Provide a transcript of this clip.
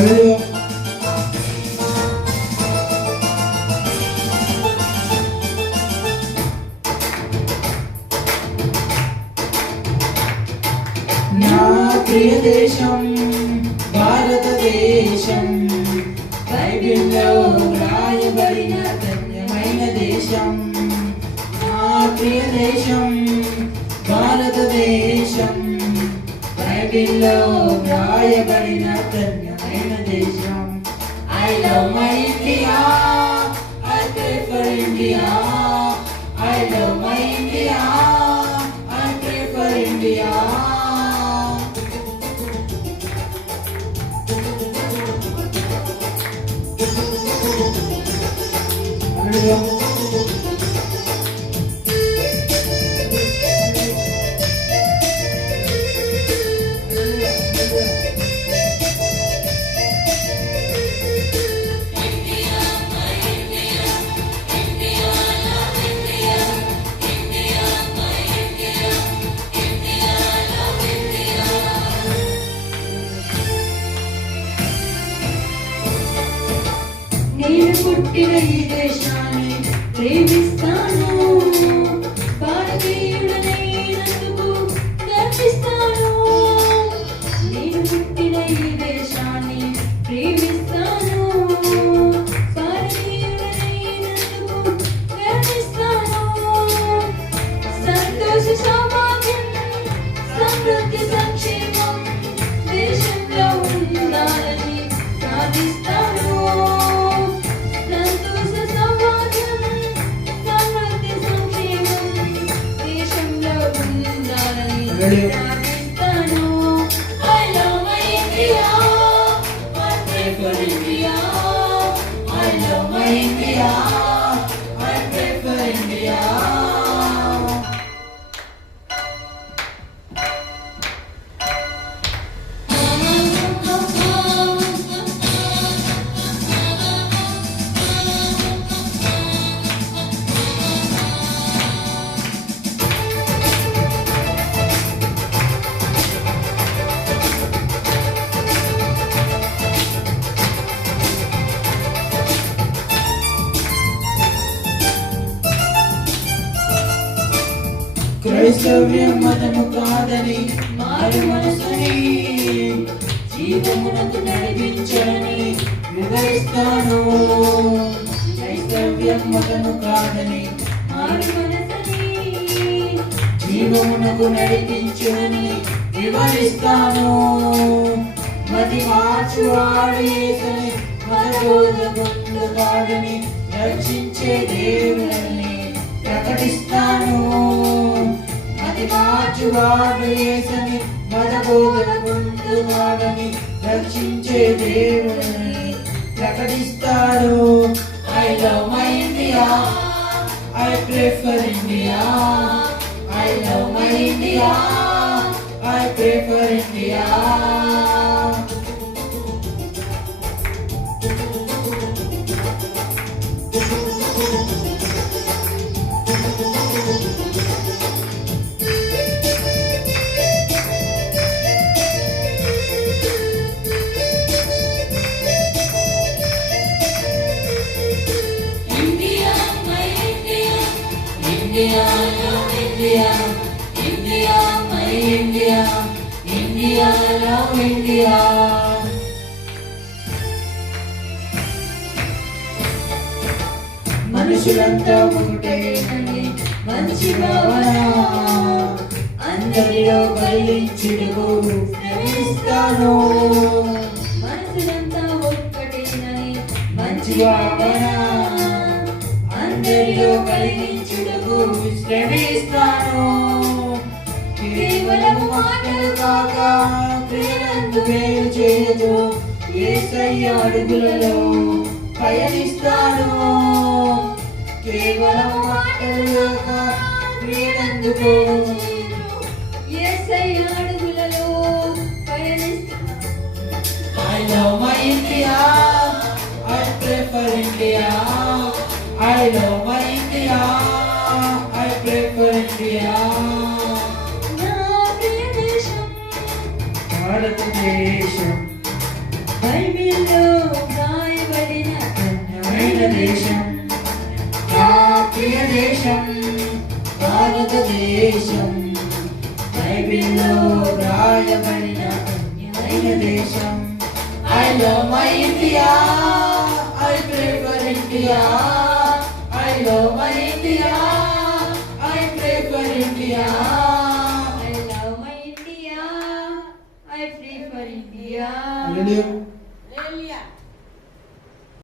నా ప్రియ దేశం భారతదేశం, బైబిల్లో రాయబడిన ధన్యమైన దేశం. నా ప్రియ దేశం భారతదేశం, బైబిల్లో రాయబడిన ధన్యమైన దేశం. I love my India, I pray for India. I love my India, I pray for India. నేను పుట్టిన ఈ దేశాన్ని ప్రేమిస్తాను, భారతీయుడనైనందుకు గర్విస్తాను. నేను పుట్టిన ఈ దేశాన్ని ప్రేమిస్తాను, భారతీయుడనైనందుకు గర్విస్తాను. సంతోష సౌభాగ్యం సమృద్ధి సంక్షేమం దేశంలో ఉండాలని ప్రార్థిస్తాను. ప్రార్థిస్తాను. I love my India, I pray for India. I love my India, I pray for India. క్రైస్తవ్యం మతము కాదని మారు మనసుని జీవమునకు నడిపించని వివరిస్తాను. క్రైస్తవ్యం మతము కాదని మారు మనసుని జీవమునకు నడిపించని వివరిస్తాను. మది మార్చువాడు యేసుని మతబోధకుడు కాడని రక్షించే దేవుని ప్రకటిస్తాను. మది మార్చువాడు యేసుని మతబోధకుడు కాడని రక్షించే దేవుని ప్రకటిస్తాడు. I love my India, I pray for India. I love my India, I pray for India. India, my India, India, love India, India, my India, India, love India. మనుషులంతా ఒకటేనని మంచి భావన అందరిలో కలిగించుటకు శ్రమిస్తాను. మనసులంతా ఒక్కటేనని మంచి భావన అందరిలో కలిగించుటకు శ్రమిస్తాను. కేవలం మాటలు కాక క్రియలందు మేలు చేయదు యేసయ్య అడుగులలో పయనిస్తాను. కేవలం మాటలు కాక క్రియలందు మేలు చేయదు యేసయ్య అడుగులలో పయనిస్తాను. I love my India, I pray for India. I love my India, I pray for India. నా ప్రియ దేశం భారతదేశం బైబిల్ ప్రియ దేశం, నా ప్రియ దేశం భారతదేశం, బైబిల్లో రాయబడిన ధన్యమైన దేశం. I love my India, I pray for India. I love my India, I pray for India. I love my India, I pray for India. Hallelujah.